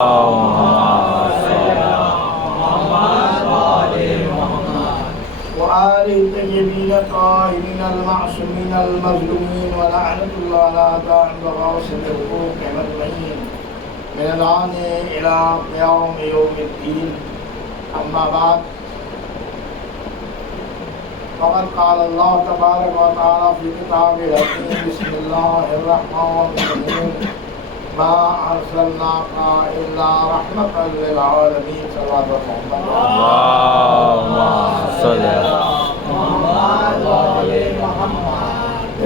وآل الطيبين الطاهرين المعصومين المظلومين ولعنة الله على دائم الغاصب الحقوق المجمعين من الآن إلى قيام يوم الدين. أما بعد، فقد قال الله تبارك وتعالى في كتابه الحكيم: بسم الله الرحمن الرحيم، ما أرسلناك إلا رحمة للعالمين. صلى الله عليه وسلم.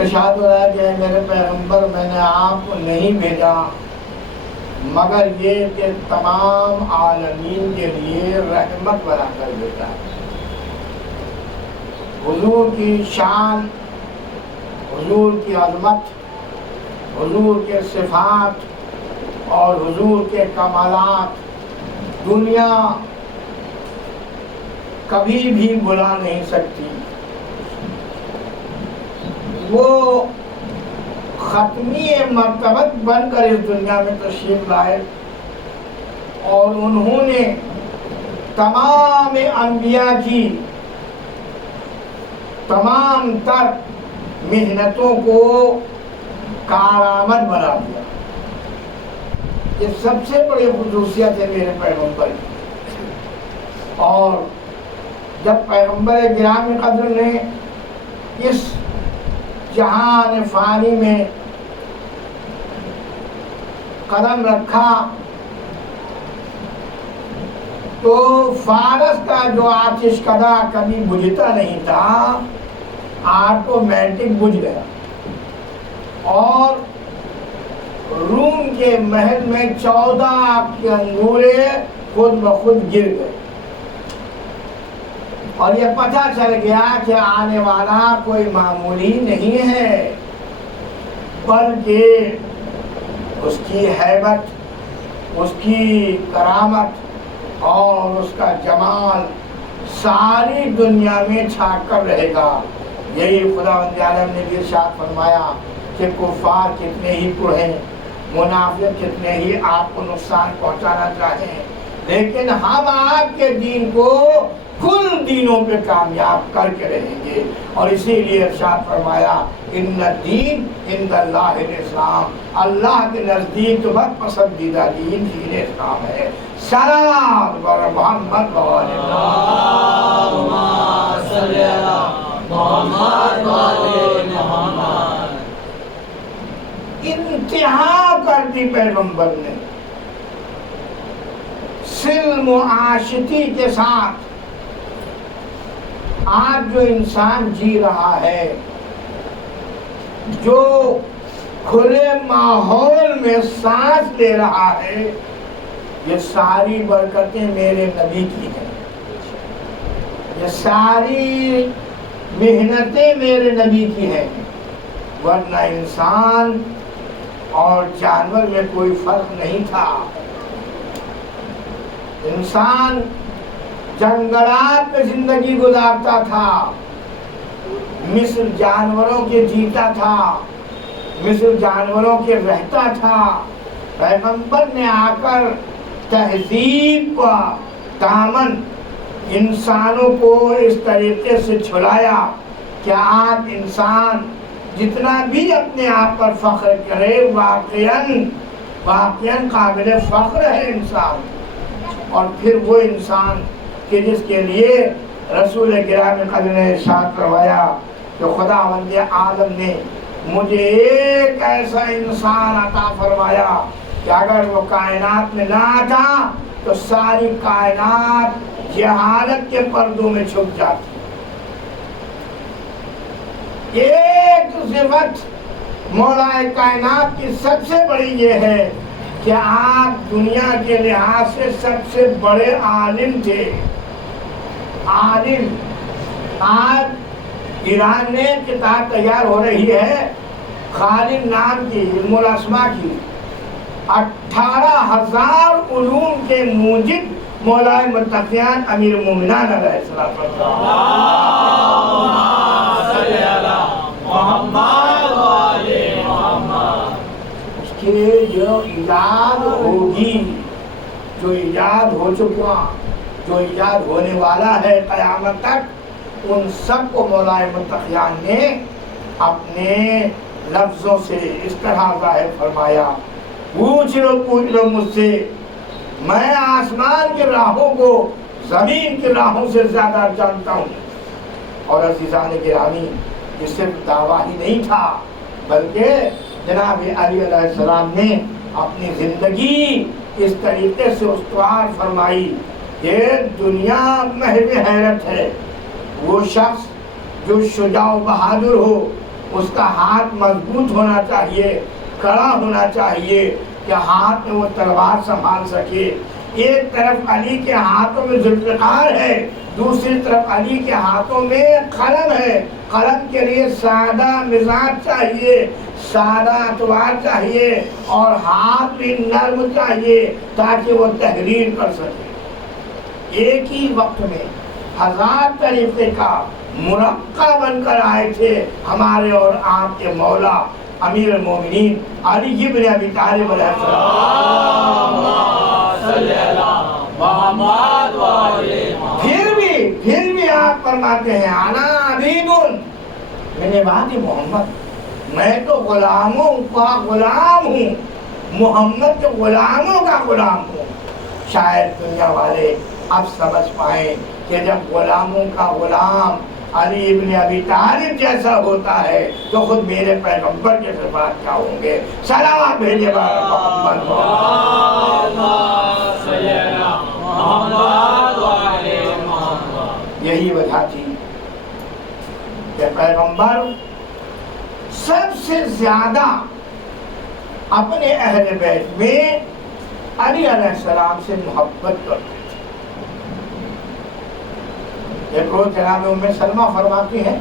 ارشاد ہو رہا ہے کہ میرے پیغمبر، میں نے آپ کو نہیں بھیجا مگر یہ کہ تمام عالمین کے لیے رحمت بنا کر بھیجا. حضور کی شان، حضور کی عظمت، حضور کے صفات اور حضور کے کمالات دنیا کبھی بھی بلا نہیں سکتی. وہ ختمی مرتبت بن کر اس دنیا میں تشریف لائے اور انہوں نے تمام انبیاء کی تمام تر محنتوں کو کارآمد بنا دیا. یہ سب سے بڑی خصوصیت ہے میرے پیغمبر کی. اور جب پیغمبر گرامی قدر نے اس جہان فانی میں قدم رکھا تو فارس کا جو آتش کدہ کبھی بجھتا نہیں تھا آٹومیٹک بجھ گیا، اور روم کے محل میں 14 کے انگورے خود بخود گر گئے. اور یہ پتہ چل گیا کہ آنے والا کوئی معمولی نہیں ہے، بلکہ اس کی ہیبت، اس کی کرامت اور اس کا جمال ساری دنیا میں چھا کر رہے گا. یہی خداوند عالم نے بھی ارشاد فرمایا کہ کفار کتنے ہی پر ہیں، منافق کتنے ہی آپ کو نقصان پہنچانا چاہیں، لیکن ہم آپ کے دین کو کل دینوں پہ کامیاب کر کے رہیں گے. اور اسی لیے ارشاد فرمایا: ان الدین عند اللہ الاسلام، اللہ کے نزدیک تو بہت پسندیدہ دین دین اسلام ہے. سلام بر محمد اللہم صلی علی محمد وآل محمد. انتہا کر دی پیغمبر نے سلم و عاشقی کے ساتھ. آج جو انسان جی رہا ہے، جو کھلے ماحول میں سانس لے رہا ہے، یہ ساری برکتیں میرے نبی کی ہیں، یہ ساری محنتیں میرے نبی کی ہیں. ورنہ انسان اور جانور میں کوئی فرق نہیں تھا. انسان جنگلات میں زندگی گزارتا تھا، مثل جانوروں کے جیتا تھا، مثل جانوروں کے رہتا تھا. پیغمبر نے آ کر تہذیب کا دامن انسانوں کو اس طریقے سے چھڑایا کہ آج انسان جتنا بھی اپنے آپ پر فخر کرے، واقعاً قابل فخر ہے انسان. اور پھر وہ انسان کہ جس کے لیے رسول گرامی قدر نے ارشاد کروایا کہ خداوند عالم نے مجھے ایک ایسا انسان عطا فرمایا کہ اگر وہ کائنات میں نہ آتا تو ساری کائنات جہالت کے پردوں میں چھپ جاتی. ایک صفت مولا کائنات کی سب سے بڑی یہ ہے کہ آپ دنیا کے لحاظ سے سب سے بڑے عالم تھے. عالم. آج ایران میں کتاب تیار ہو رہی ہے خالد نام کی، علم الاسماء کی. 18,000 علوم کے موجب مولا متقیان امیر المومنین علیہ السلام. اللہم صلی علی محمد وآل محمد. اس کے جو ایجاد ہوگی جو ایجاد ہو چکا، جو ایجاد ہونے والا ہے قیامت تک، ان سب کو مولا متقیان نے اپنے لفظوں سے اس طرح ظاہر فرمایا، پوچھ لو مجھ سے، میں آسمان کی راہوں کو زمین کی راہوں سے زیادہ جانتا ہوں۔ اور عزیزان گرامی، یہ صرف دعویٰ ہی نہیں تھا، بلکہ جناب علی علیہ السلام نے اپنی زندگی اس طریقے سے استوار فرمائی کہ دنیا محو حیرت ہے۔ وہ شخص جو شجاع و بہادر ہو، اس کا ہاتھ مضبوط ہونا چاہیے، کڑا ہونا چاہیے کہ ہاتھ میں وہ تلوار سنبھال سکے۔ ایک طرف علی کے ہاتھوں میں ذوالفقار ہے، دوسری طرف علی کے ہاتھوں میں قلم ہے۔ قلم کے لیے سادہ مزاج چاہیے، سادہ اطوار چاہیے، اور ہاتھ بھی نرم چاہیے تاکہ وہ تحریر کر سکے۔ ایک ہی وقت میں 1000 طریقے کا مرقع بن کر آئے تھے ہمارے اور آپ کے مولا امیر المومنین علی بن ابی طالب علیہ السلام۔ پھر بھی آپ فرماتے ہیں انا عبید من عباد محمد، میں تو غلاموں کا غلام ہوں، محمد کے غلاموں کا غلام ہوں۔ شاید دنیا والے اب سمجھ پائیں کہ جب غلاموں کا غلام علی ابن ابی طالب جیسا ہوتا ہے تو خود میرے پیغمبر کے صفات کیا ہوں گے۔ سلام بھیجے محمد یہی وجہ تھی کہ پیغمبر سب سے زیادہ اپنے اہل بیت میں علی علیہ السلام سے محبت کرتے تھے۔ ایک روز جناب ام سلمہ فرماتی ہیں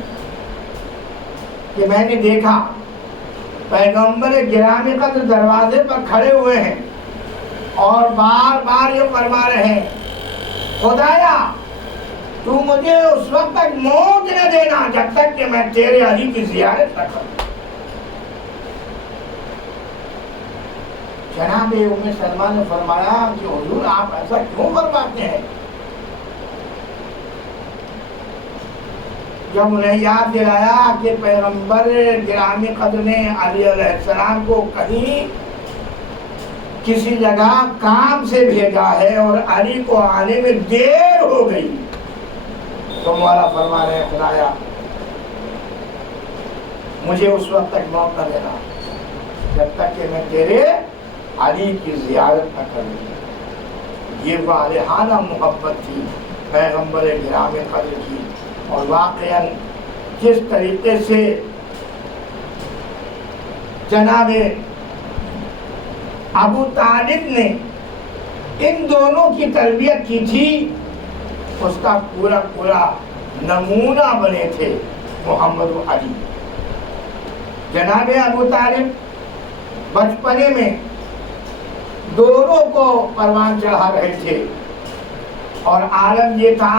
کہ میں نے دیکھا پیغمبر گرامی قدر دروازے پر کھڑے ہوئے ہیں اور بار بار یہ فرما رہے ہیں، خدایا تو مجھے اس وقت تک موت نہ دینا جب تک کہ میں تیرے علی کی زیارت نہ کروں۔ جناب ام سلمہ نے فرمایا کہ حضور آپ ایسا کیوں فرماتے ہیں؟ جب انہیں یاد دلایا کہ پیغمبر گرامی قدر نے علی علیہ السلام کو کہیں کسی جگہ کام سے بھیجا ہے اور علی کو آنے میں دیر ہو گئی، تو مولا فرما رہے ہیں خدایا مجھے اس وقت تک موت نہ دینا جب تک کہ میں تیرے علی کی زیارت نہ کروں۔ یہ والہانہ محبت تھی پیغمبر گرامی قدر کی، اور واقعاً جس طریقے سے جناب ابو طالب نے ان دونوں کی تربیت کی تھی، اس کا پورا نمونہ بنے تھے محمد و علی۔ جناب ابو طالب بچپنے میں دونوں کو پروان چڑھا رہے تھے، اور عالم یہ تھا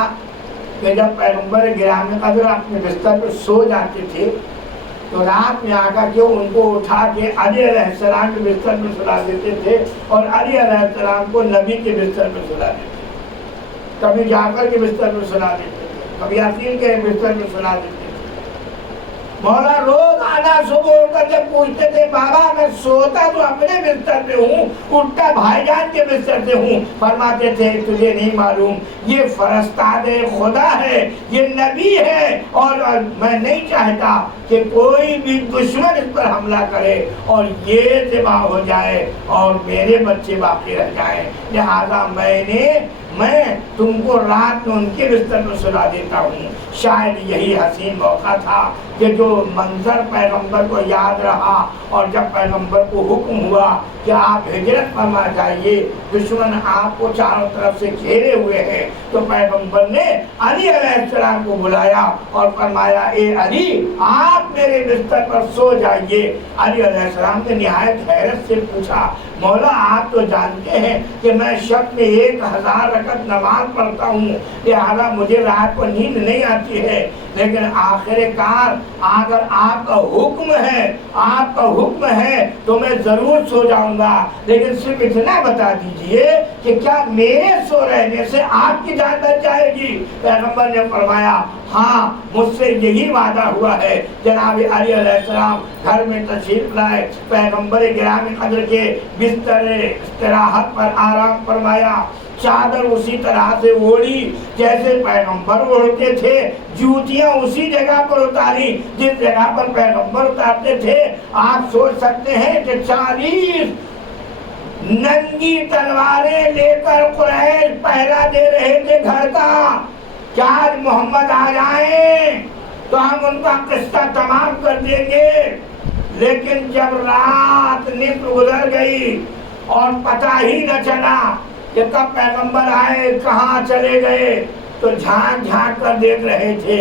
کہ جب پیغمبر گرامی قدر اپنے بستر پہ سو جاتے تھے تو رات میں آ کر کے ان کو اٹھا کے علی علیہ السلام کے بستر میں سلا دیتے تھے، اور علی علیہ السلام کو نبی کے بستر میں سلا دیتے تھے۔ کبھی جعفر کے بستر میں سلا دیتے تھے، کبھی یاسین کے بستر میں سلا دیتے تھے۔ مولا روز آنا صبح اٹھ کر جب پوچھتے تھے بابا میں سوتا تو اپنے بستر پہ ہوں، اٹھتا بھائی جان کے بستر سے ہوں، فرماتے تھے تجھے نہیں معلوم یہ فرستاد خدا ہے، یہ نبی ہے، اور میں نہیں چاہتا کہ کوئی بھی دشمن اس پر حملہ کرے اور یہ ذبح ہو جائے اور میرے بچے باقی رہ جائیں، لہذا میں تم کو رات میں ان کے بستر میں سلا دیتا ہوں۔ شاید یہی حسین موقع تھا کہ جو منظر پیغمبر کو یاد رہا، اور جب پیغمبر کو حکم ہوا کہ آپ ہجرت فرما جائیے، دشمن آپ کو چاروں طرف سے گھیرے ہوئے ہیں، تو پیغمبر نے علی علیہ السلام کو بلایا اور فرمایا اے علی آپ میرے بستر پر سو جائیے۔ علی علیہ السلام نے نہایت حیرت سے پوچھا مولا آپ تو جانتے ہیں کہ میں شب میں 1000 رکعت وقت نماز پڑھتا ہوں، لہٰذا مجھے رات کو نیند نہیں آتی ہے، لیکن آخر کار اگر آپ کا حکم ہے تو میں ضرور سو جاؤں گا، لیکن صرف اتنا بتا دیجئے کہ کیا میرے سو رہنے سے آپ کی جان بچ جائے گی؟ پیغمبر نے فرمایا ہاں، مجھ سے یہی وعدہ ہوا ہے۔ جناب علی علیہ السلام گھر میں تشریف لائے، پیغمبر گرامی قدر کے بستر استراحت پر آرام فرمایا، چادر اسی طرح سے اوڑھی جیسے پیغمبر اوڑھتے تھے، جوتیاں اسی جگہ پر اتاری جس جگہ پر پیغمبر اتارتے تھے۔ آپ سوچ سکتے ہیں کہ 40 ننگی تلواریں لے کر قریش پہرا دے رہے تھے گھر کا، کیا آج محمد آ جائیں تو ہم ان کا قصہ تمام کر دیں گے؟ لیکن جب رات نصف گزر گئی اور پتہ ہی نہ چلا کہ کب پیغمبر آئے، کہاں چلے گئے، تو جھانک جھانک کر دیکھ رہے تھے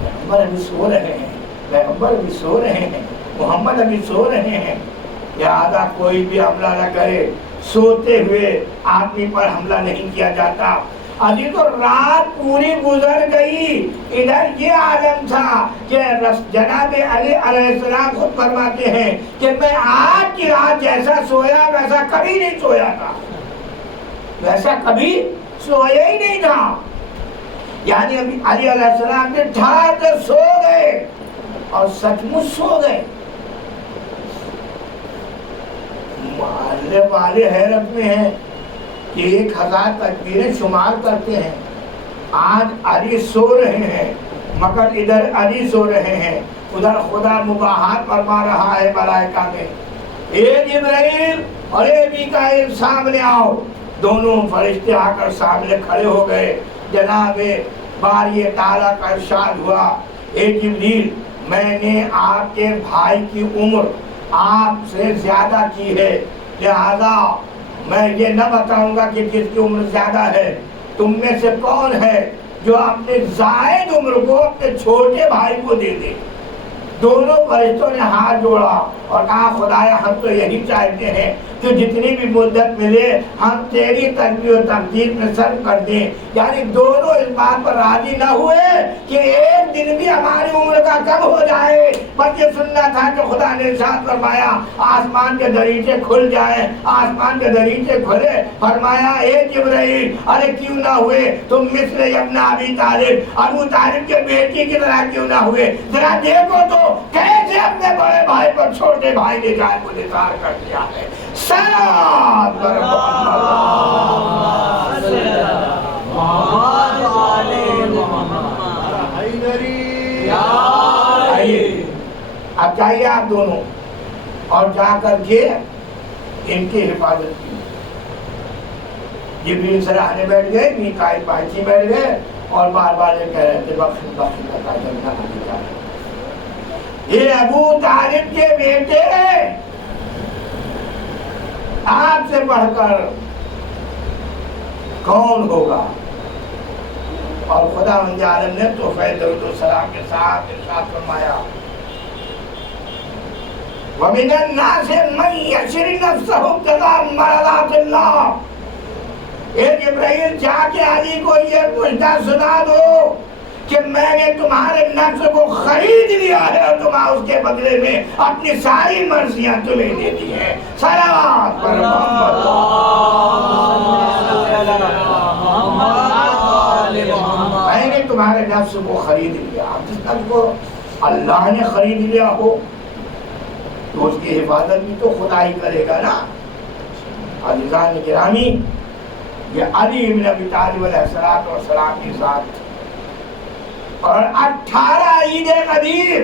پیغمبر ابھی سو رہے ہیں، پیغمبر ابھی سو رہے ہیں، محمد ابھی سو رہے ہیں، لہذا کوئی بھی حملہ نہ کرے، سوتے ہوئے آدمی پر حملہ نہیں کیا جاتا۔ ابھی تو رات پوری گزر گئی، ادھر یہ عالم تھا کہ جناب علی علیہ السلام خود فرماتے ہیں کہ میں آج کی رات جیسا سویا ویسا کبھی نہیں سویا تھا، ویسا کبھی سویا ہی نہیں تھا۔ یعنی ابھی علی علیہ السلام کے ٹھار سو گئے اور سچ مچ سو گئے۔ محلے والے حیرت میں ہیں کہ 1000 تکبیریں شمار کرتے ہیں، آج علی سو رہے ہیں مگر ادھر علی سو رہے ہیں، ادھر خدا مباحات فرما رہا ہے ملائکہ میں، اے جبرائیل اور اے میکائیل سامنے آؤ۔ دونوں فرشتے آ کر سامنے کھڑے ہو گئے۔ جناب باری تعالیٰ کا ارشاد ہوا، اے جبریل میں نے آپ کے بھائی کی عمر آپ سے زیادہ کی ہے، لہذا میں یہ نہ بتاؤں گا کہ کس کی عمر زیادہ ہے۔ تم میں سے کون ہے جو اپنے زائد عمر کو اپنے چھوٹے بھائی کو دے دے؟ دونوں فرشتوں نے ہاتھ جوڑا اور کہا خدایا ہم تو یہی چاہتے ہیں کہ جتنی بھی مدت ملے ہم تیری تربیت و تمجید میں صرف کر دیں۔ یعنی دونوں اس بات پر راضی نہ ہوئے کہ ایک دن بھی ہماری عمر کا کم ہو جائے، بس یہ سننا تھا کہ خدا نے ارشاد فرمایا آسمان کے دریچے کھل جائیں، آسمان کے دریچے کھلے، فرمایا اے جبرائیل ارے کیوں نہ ہوئے تم مثل ابن ابی طالب، ابو طالب کے بیٹی کی طرح کیوں نہ ہوئے؟ ذرا دیکھو تو کیسے اپنے بڑے بھائی پر چھوٹے بھائی نے جائے کو نثار کر دیا ہے۔ سلام پر اب جائیے آپ دونوں اور جا کر کے ان کی حفاظت کی۔ جبریل سراہنے بیٹھ گئے، میکائیل پاچی بیٹھ گئے اور بار بار یہ کہہ رہے تھے بخش کا جنگا نہیں جا رہا۔ یہ ابو طالب کے بیٹے آپ سے بڑھ کر کون ہوگا؟ اور خدا مند عالم نے تحفہ درود و سلام کے ساتھ ارشاد فرمایا وَمِنَ النَّاسِ مَن يَشْرِ نَفْسَهُ ابْتِغَاءَ مَرْضَاتِ اللَّهِ۔ اے جبرائیل جا کے علی کو یہ مژدہ سنا دو کہ میں نے تمہارے نفس کو خرید لیا ہے اور تم اس کے بدلے میں اپنی ساری مرضیاں تمہیں دے دی ہیں۔ صلوات پر میں نے تمہارے نفس کو خرید لیا۔ جس نفس کو اللہ نے خرید لیا ہو تو اس کی حفاظت بھی تو خدا ہی کرے گا نا۔ عزیزان گرامی، یہ علی بن ابی طالب علیہ السلام کی ذات اور 18 عید غدیر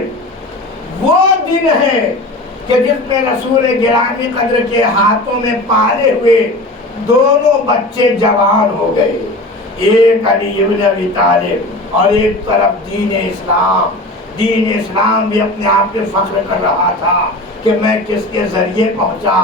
وہ دن ہے کہ جس میں رسول گرامی قدر کے ہاتھوں میں پالے ہوئے دونوں بچے جوان ہو گئے، ایک علی بن ابی طالب اور ایک طرف دین اسلام۔ دین اسلام بھی اپنے آپ پہ فخر کر رہا تھا کہ میں کس کے ذریعے پہنچا۔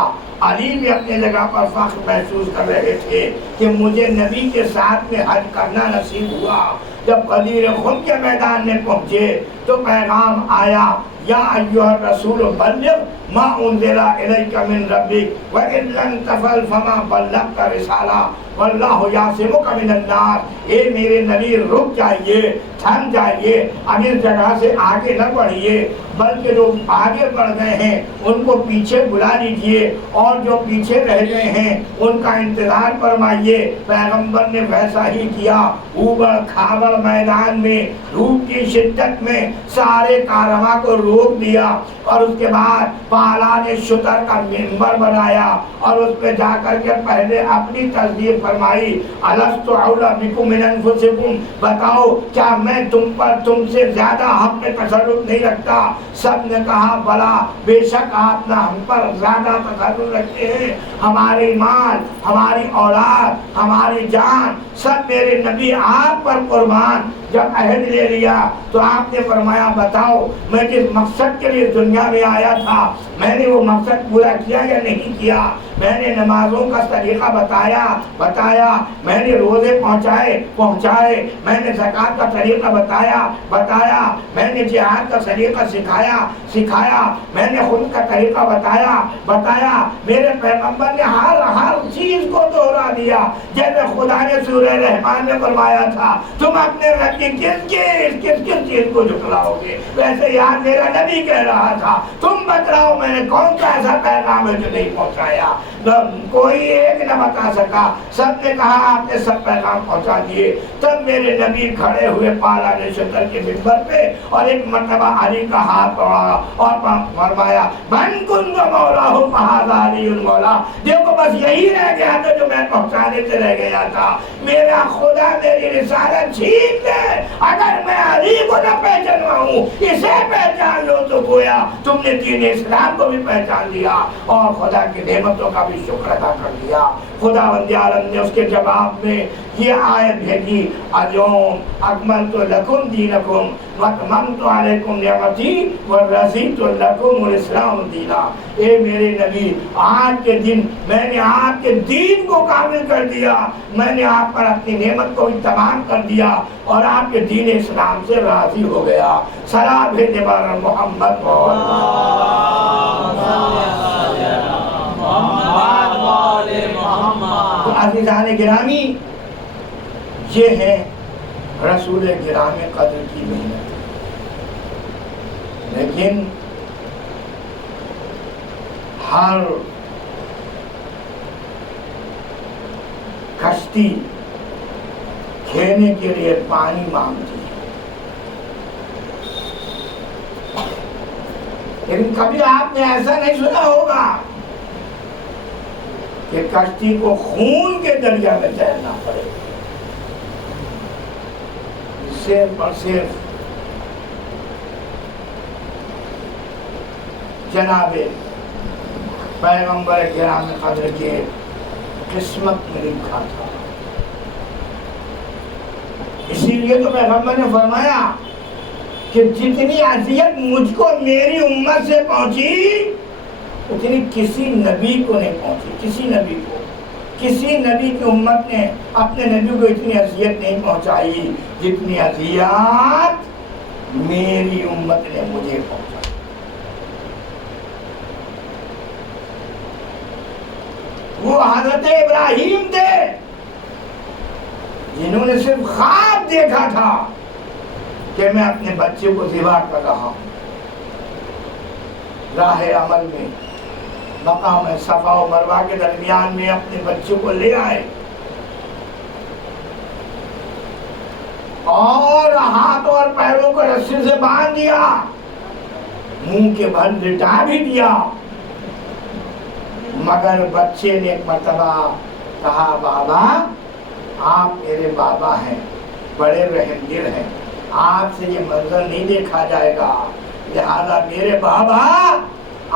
علی بھی اپنے جگہ پر فخر محسوس کر رہے تھے کہ مجھے نبی کے ساتھ میں حج کرنا نصیب ہوا۔ جب غدیر خم کے میدان میں پہنچے تو پیغام آیا یا ایھا الرسول بلغ ما انزل الیک من ربک وان لم تفعل فما بلغت رسالہ واللہ یعصمک من الناس۔ اے میرے نبی رک جائیے، تھم جائیے، اب اس جگہ سے آگے نہ بڑھیے، بلکہ جو آگے بڑھ گئے ہیں ان کو پیچھے بلا لیجئے، اور جو پیچھے رہ گئے ہیں ان کا انتظار فرمائیے۔ پیغمبر نے ویسا ہی کیا، اوبڑ کھابڑ میدان میں دھوپ کی شدت میں سارے کارواں کو روک دیا، اور اس کے بعد پالان شتر کا منبر بنایا اور اس پہ جا کر کے پہلے اپنی تصدیق فرمائی، الست اولی بکم من انفسکم، بتاؤ کیا میں تم سے زیادہ حق میں تصرف نہیں رکھتا؟ سب نے کہا بلا، بے شک آپ نہ ہم پر زیادہ تصرف رکھتے ہیں، ہماری مال، ہماری اولاد، ہماری جان سب میرے نبی آپ پر قربان۔ جب عہد لے لیا تو آپ نے فرمایا بتاؤ میں جس مقصد کے لیے دنیا میں آیا تھا میں نے وہ مقصد پورا کیا یا نہیں کیا؟ میں نے نمازوں کا طریقہ بتایا، میں نے روزے پہنچائے، میں نے زکوٰۃ کا طریقہ بتایا، میں نے جہاد کا طریقہ سکھایا، میں نے خود کا طریقہ بتایا۔ میرے پیغمبر نے ہر چیز کو دوہرا دیا، جیسے خدا نے سورہ رحمان میں فرمایا تھا تم اپنے رب کی کس چیز کو جھٹلاؤ گے، ویسے یار میرا نبی کہہ رہا تھا تم بتلاؤ میں نے کون سا ایسا پیغام ہے جو نہیں پہنچایا؟ کوئی ایک نہ بتا سکا، سب نے کہا آپ نے سب پیغام پہنچا دیے۔ تب میرے نبی کھڑے ہوئے پالان شتر کے منبر پہ اور ایک مرتبہ علی کا ہاتھ پکڑا اور فرمایا من کنت مولا فھذا علی المولا۔ دیکھو بس یہی رہ گیا تھا جو میں پہنچانے سے رہ گیا تھا، میرا خدا میری رسالت چھین لے، اگر میں علی کو نہ پہچانواؤں اسے پہچان لو تو گویا تم نے دین اسلام کو بھی پہچان لیا اور خدا کی نعمتوں کا بھی شکر ادا کر دیا۔ خداوند عالم نے اس کے جواب میں یہ آیت بھیجی الیوم اکملت لکم دینکم واتممت علیکم نعمتی ورضیت لکم الاسلام دینا۔ اے میرے نبی آج کے دن میں نے آپ کے دین کو کامل کر دیا، میں نے آپ پر اپنی نعمت کو بھی تمام کر دیا اور آپ کے دین اسلام سے راضی ہو گیا۔ سلام بھیجنے والا محمد تو عزیزان گرامی یہ ہے رسول گرامی قدر کی محنت۔ لیکن ہر کشتی کھینے کے لیے پانی مانگتی ہے، لیکن کبھی آپ نے ایسا نہیں سنا ہوگا کہ کشتی کو خون کے دریا میں تیرنا پڑے، صرف اور صرف جناب پیغمبر گرامی قدر کے قسمت میں لکھا تھا۔ اسی لیے تو پیغمبر نے فرمایا کہ جتنی اذیت مجھ کو میری امت سے پہنچی اتنی کسی نبی کو نہیں پہنچی، کسی نبی کی امت نے اپنے نبی کو اتنی اذیت نہیں پہنچائی جتنی اذیت میری امت نے مجھے پہنچائی۔ وہ حضرت ابراہیم تھے جنہوں نے صرف خواب دیکھا تھا کہ میں اپنے بچے کو ذبح کر رہا ہوں، راہ عمل میں مقام صفا و مروہ کے درمیان میں اپنے بچوں کو لے آئے اور ہاتھ اور پیروں کو رسی سے باندھ دیا، منہ کے بھر لٹا بھی دیا، مگر بچے نے ایک مرتبہ کہا بابا آپ میرے بابا ہیں، بڑے رحم دل ہیں، آپ سے یہ منظر نہیں دیکھا جائے گا، لہذا میرے بابا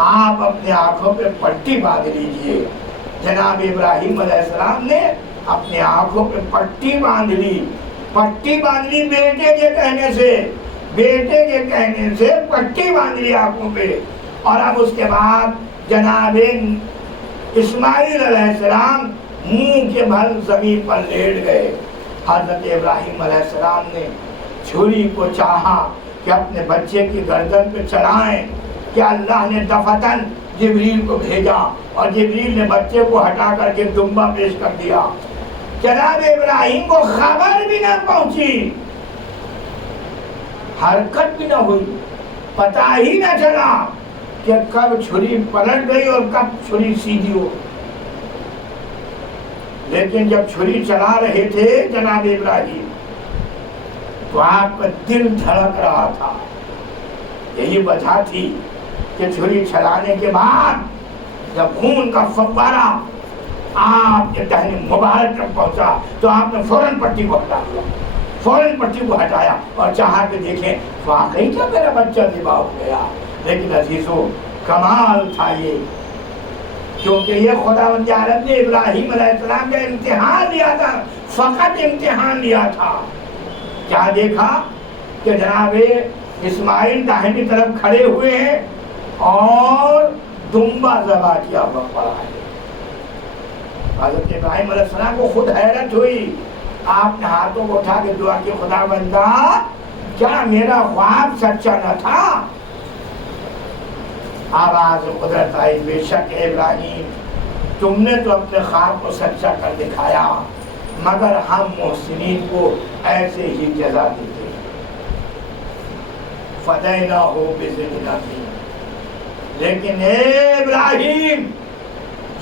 آپ اپنے آنکھوں پہ پٹی باندھ لیجئے۔ جناب ابراہیم علیہ السلام نے اپنے آنکھوں پہ پٹی باندھ لی بیٹے کے کہنے سے پٹی باندھ لی آنکھوں پہ، اور اب اس کے بعد جناب اسماعیل علیہ السلام منہ کے بھر زمین پر لیٹ گئے۔ حضرت ابراہیم علیہ السلام نے چھری کو چاہا کہ اپنے بچے کی گردن پہ چلائیں کہ اللہ نے دفتن جبریل کو بھیجا اور جبریل نے بچے کو ہٹا کر کے دمبا پیش کر دیا. جناب ابراہیم کو خبر بھی نہ پہنچی، حرکت بھی نہ ہوئی، پتہ ہی نہ چلا کہ کب چھری پلٹ گئی اور کب چھری سیدھی ہو. لیکن جب چھری چلا رہے تھے جناب ابراہیم تو آپ کا دل دھڑک رہا تھا. یہی وجہ تھی کہ چھری چلانے کے بعد جب خون کا فوارہ آپ کے دہنے مبارک تک پہنچا تو آپ نے فوراً پٹی کو ہٹا دیا، فوراً پٹی کو ہٹایا اور چاہا کہ دیکھیں واقعی کیا میرا بچہ ذبح ہو گیا. لیکن عزیزو کمال تھا یہ، کیونکہ یہ خداوند عالم نے ابراہیم علیہ السلام کا امتحان لیا تھا، فقط امتحان لیا تھا. کیا دیکھا کہ جناب اسماعیل داہنی طرف کھڑے ہوئے ہیں اور دمبا ذبح کیا ہوا پڑا ہے. حضرت ابراہیم علیہ السلام کو خود حیرت ہوئی. آپ نے ہاتھوں کو اٹھا کے دعا کی خداوندہ کیا میرا خواب سچا نہ تھا؟ آواز قدرت آئی بے شک ابراہیم تم نے تو اپنے خواب کو سچا کر دکھایا، مگر ہم محسنین کو ایسے ہی جزا دیتے. فدیناہ بذبح عظیم. لیکن اے ابراہیم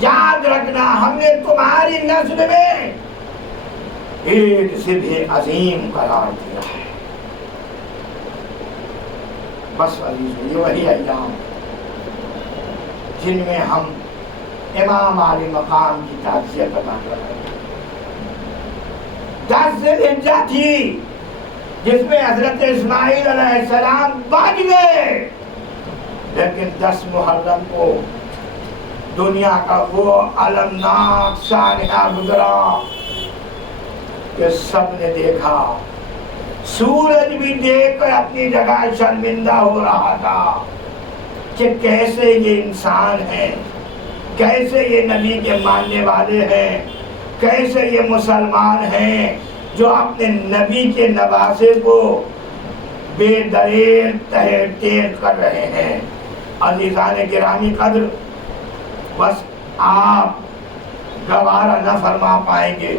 یاد رکھنا ہم نے تمہاری نسل میں ایک ذبح عظیم قرار دیا ہے. بس عزیزو یہ وہی ایام جن میں ہم امام علی مقام کی تعزیت ادا کر رہے ہیں. 10 ذی الحجہ تھی جس میں حضرت اسماعیل علیہ السلام بچ گئے، لیکن 10 محرم کو دنیا کا وہ المناک سانحہ گزرا کہ سب نے دیکھا. سورج بھی دیکھ کر اپنی جگہ شرمندہ ہو رہا تھا کہ کیسے یہ انسان ہیں، کیسے یہ نبی کے ماننے والے ہیں، کیسے یہ مسلمان ہیں جو اپنے نبی کے نواسے کو بے دریغ تہہ تیغ کر رہے ہیں. عزیزان گرامی قدر، بس آپ گوارا نہ فرما پائیں گے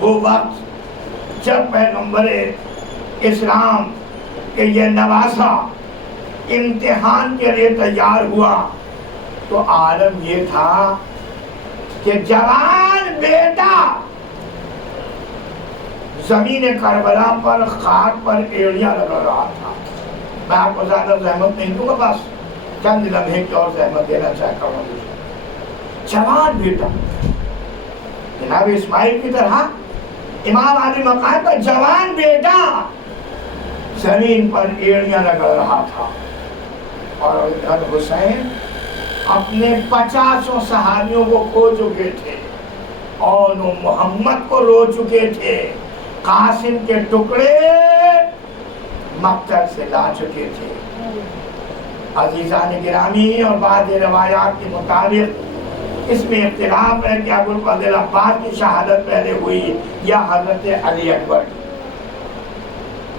وہ وقت جب پیغمبر اسلام کہ یہ نواسا امتحان کے لیے تیار ہوا تو عالم یہ تھا کہ جوان بیٹا زمین کربلا پر خاک پر ایڑیاں لگا رہا تھا. میں آپ کو زیادہ زحمت نہیں دوں گا، بس چند لمحے کی اور زحمت دینا چاہتا ہوں. جوان بیٹا جناب اسماعیل کی طرح امام علی مقام کا جوان بیٹا زمین پر ایڑیاں لگا رہا تھا. اور حسین اپنے 50 صحابیوں کو کھو چکے تھے اور وہ محمد کو رو چکے تھے. قاسم کے ٹکڑے مقتل سے لا چکے تھے. عزیزان گرامی، اور بعض روایات کے مطابق اس میں اختلاف ہے کہ ابو الفضل عباس کی شہادت پہلے ہوئی یا حضرت علی اکبر کی،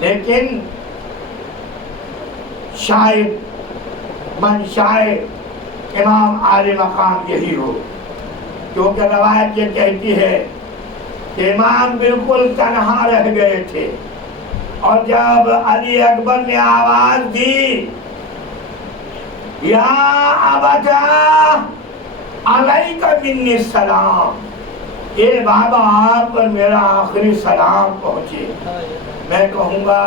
لیکن شاید منشائے امام عالی مقام یہی ہو، کیونکہ روایت یہ کہتی ہے کہ امام بالکل تنہا رہ گئے تھے اور جب علی اکبر نے آواز دی یا ابتا علیک منی السلام، اے بابا آپ پر میرا آخری سلام پہنچے، میں کہوں گا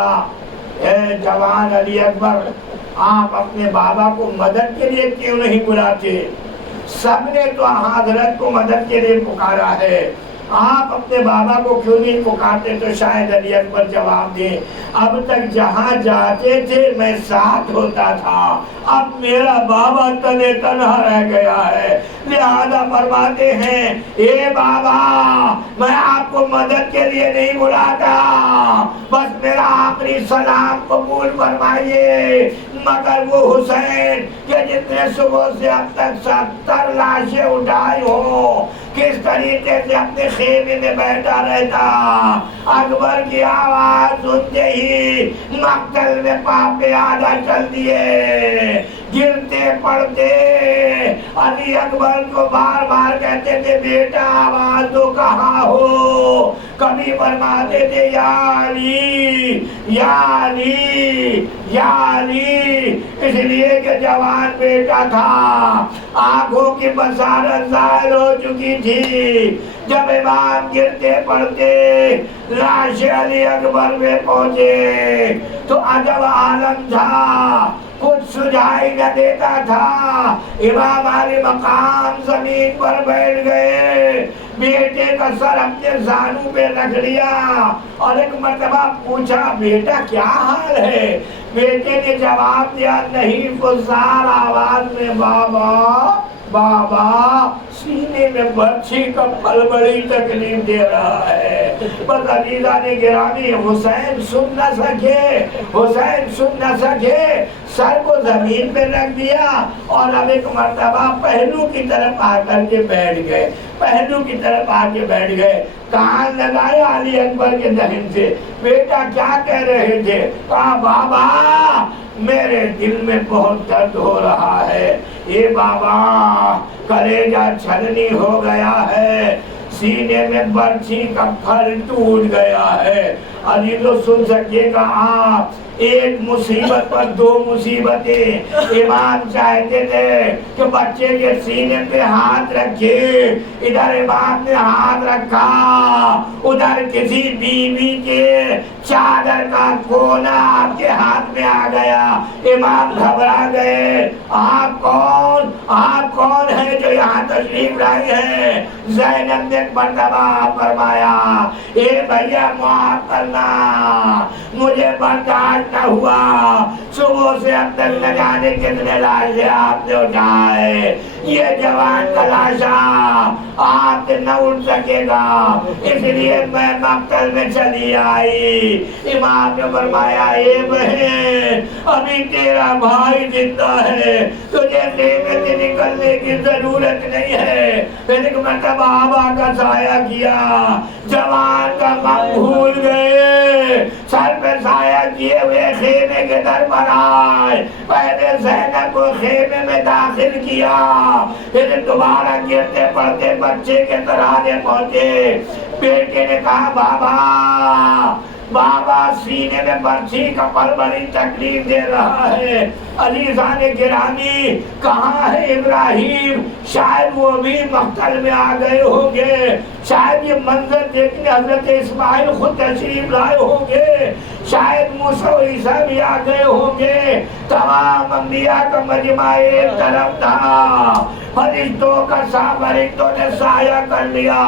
اے جوان علی اکبر آپ اپنے بابا کو مدد کے لیے کیوں نہیں بلاتے؟ سب نے تو حضرت کو مدد کے لیے پکارا ہے، آپ اپنے بابا کو کیوں نہیں پکارتے؟ تو شاید علی اکبر جواب دیں اب تک جہاں جاتے تھے میں ساتھ ہوتا تھا، اب میرا بابا تنے تنہا رہ گیا ہے، لہذا فرماتے ہیں اے بابا میں آپ کو مدد کے لیے نہیں بلاتا، بس میرا آخری سلام قبول فرمائیے. مگر وہ حسین کہ جس نے صبح سے اب تک 70 لاشیں اٹھائی ہوں، کس طریقے سے اپنے خیمے میں بیٹھا رہتا. اکبر کی آواز سنتے ہی مقتل میں پاپ آدھا چل دیے. گرتے پڑتے علی اکبر کو بار بار کہتے تھے بیٹا آواز دو کہاں ہو. کبھی فرماتے تھے یا علی یا علی یا علی، اس لیے کہ جوان بیٹا تھا، آنکھوں کی بصارت ظاہر ہو چکی تھی. جب امام گرتے پڑتے لاش علی اکبر میں پہنچے تو عجب عالم تھا، کچھ سجائی نہ دیتا تھا. امام علی مقام زمین پر بیٹھ گئے، بیٹے کا سر اپنے زانوں پہ رکھ لیا اور ایک مرتبہ پوچھا بیٹا کیا حال ہے. بیٹے نے جواب دیا نہیں فزار آواز میں بابا بابا سینے میں برچھی کا پھل بڑی تکلیف دے رہا ہے. بس عزیزان گرامی حسین سن نہ سکے، حسین سن نہ سکے، سر کو زمین پہ رکھ دیا اور اب ایک مرتبہ پہلو کی طرف آ کر کے بیٹھ گئے، پہلو کی طرف آ کے بیٹھ گئے. کان لگایا علی اکبر کے دہن سے. بیٹا کیا کہہ رہے تھے؟ کہا بابا میرے دل میں بہت درد ہو رہا ہے. یہ بابا کلیجہ چھلنی ہو گیا ہے، سینے میں برچھی کا پھل ٹوٹ گیا ہے. علی تو سن سکے گا آپ ایک مصیبت پر دو مصیبتیں. امام چاہتے تھے کہ بچے کے سینے پہ ہاتھ رکھے، ادھر امام نے ہاتھ رکھا، ادھر کسی بیوی کے چادر کا کونا آپ کے ہاتھ میں آ گیا. امام گھبرا گئے. آپ کون ہیں جو یہاں تشریف لائے ہیں؟ زینب نے مرتبہ فرمایا اے بھیا معاف کرنا، مجھے برداشت نہ ہوا، صبح سے اب تک نہ جانے کتنے لاشیں آپ نے اٹھائے، یہ جوان کا لاشا آپ سے نہ اٹھ سکے گا، اس لیے میں مقتل میں چلی آئی. امام نے فرمایا اے بہن ابھی تیرا بھائی زندہ ہے، تجھے خیمے سے نکلنے کی ضرورت نہیں ہے. پھر ایک مرتبہ آبا کا سایہ کیا، جوان کا غم بھول گئے، سر پہ سایہ کیے ہوئے خیمے کے در پر آئے. پہلے زینب کو خیمے میں داخل کیا، پھر دوبارہ گرتے پڑتے بچے کے ترانے پہنچے. بیٹے نے کہا بابا سینے میں برچھی کا پھل بڑی تکلیف دے رہا ہے. عزیزان گرامی کہاں ہے ابراہیم؟ شاید وہ بھی مقتل میں آ گئے ہوں گے، شاید یہ منظر دیکھنے حضرت اسماعیل خود تشریف لائے ہوں گے، شاید موسیٰ و عیسیٰ بھی آ گئے ہوں گے. تمام انبیاء کا مجمع ایک طرف تھا، فرشتوں کا فرشتوں نے سایہ کر لیا.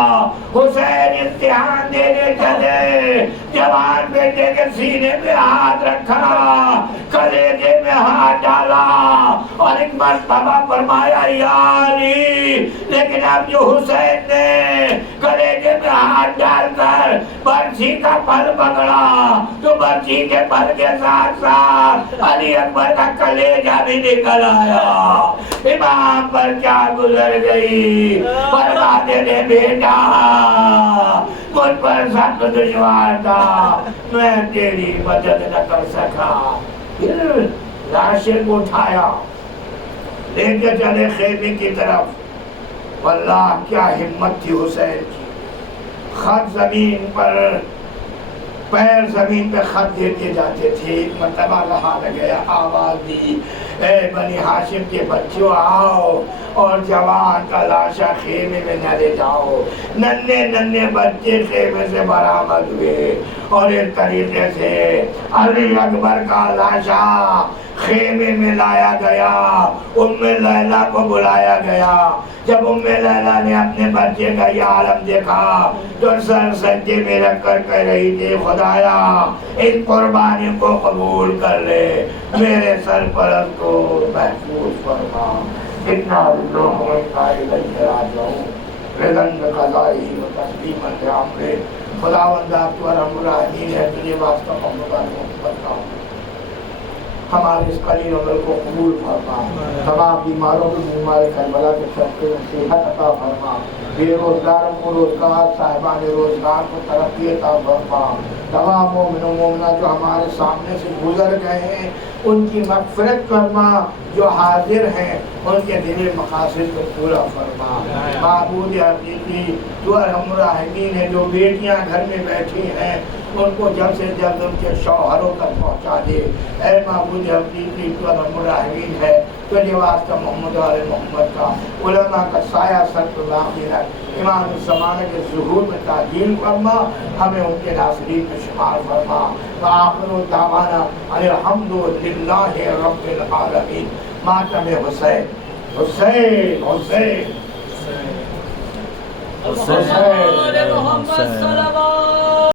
حسین امتحان دینے چلے، جوان بیٹے کے سینے میں ہاتھ رکھا، کلیجے میں ہاتھ ڈالا اور ایک مرتبہ فرمایا یا علی. لیکن اب جو حسین نے کلیجے میں ہاتھ ڈال کر برچھی کا پھل پکڑا تو برچھی کے پھل کے ساتھ ساتھ علی اکبر کا کلیجہ بھی نکل آیا. امام پر کیا گزر گئی؟ فرماتے تھے بیٹا مجھ پر سخت دشوار تھا، میں تیری مدد نہ کر سکا. پھر لاشیں کو اٹھایا لے کے چلے خیمے کی طرف. واللہ کیا ہمت تھی حسین کی. خط زمین پر، پیر زمین پہ خط دیتے جاتے تھے. ایک مرتبہ رہا نہ گیا، آواز دی اے بنی ہاشم کے بچوں آؤ اور جوان کا لاشا خیمے میں نہ لے جاؤ. ننھے بچے خیمے سے برآمد ہوئے اور ایک طریقے سے علی اکبر کا لاشا خیمے میں لایا گیا. ام لیلہ کو بلایا گیا. جب ام لیلہ نے اپنے بچے کا یہ عالم دیکھا تو سر سجدے میں رکھ کر کہہ رہی تھی خدایا اس قربانی کو قبول کر لے، میرے سرپرست کو محفوظ فرما. اتنا لوگ قضائی و تسلیم عمرے. خداوند آپ تو رحم الرحیم ہے، تجھے واسطہ کرتا ہوں، ہمارے اس قلیل عمل کو قبول فرما. تمام بیماروں کو بیمار کربلا کے صدقے میں صحت عطا فرما. بے روزگاروں کو روزگار، صاحبان روزگار کو ترقی عطا فرما، تمام مومن و مومنہ جو ہمارے سامنے سے گزر گئے ہیں ان کی مغفرت فرما، جو حاضر ہیں ان کے دل مقاصد کو پورا فرما۔ معبود حقیقی جو ارحم الراحمین ہے، جو بیٹیاں گھر میں بیٹھی ہیں ان کو جلد سے جلد ان کے شوہروں تک پہنچا دے۔ اے معبود حقیقی تو ارحم الراحمین ہے، تجھے واسطہ محمد و آل محمد کا، علماء کا سایہ سر پر باقی رکھ، امام الزمانہ کے ظہور میں تعجیل فرما، ہمیں ان کے ناصرین میں شمار فرما۔ وآخر دعوانا ان الحمد للہ رب العالمین۔ ماتم حسین حسین حسین حسین محمد صلوات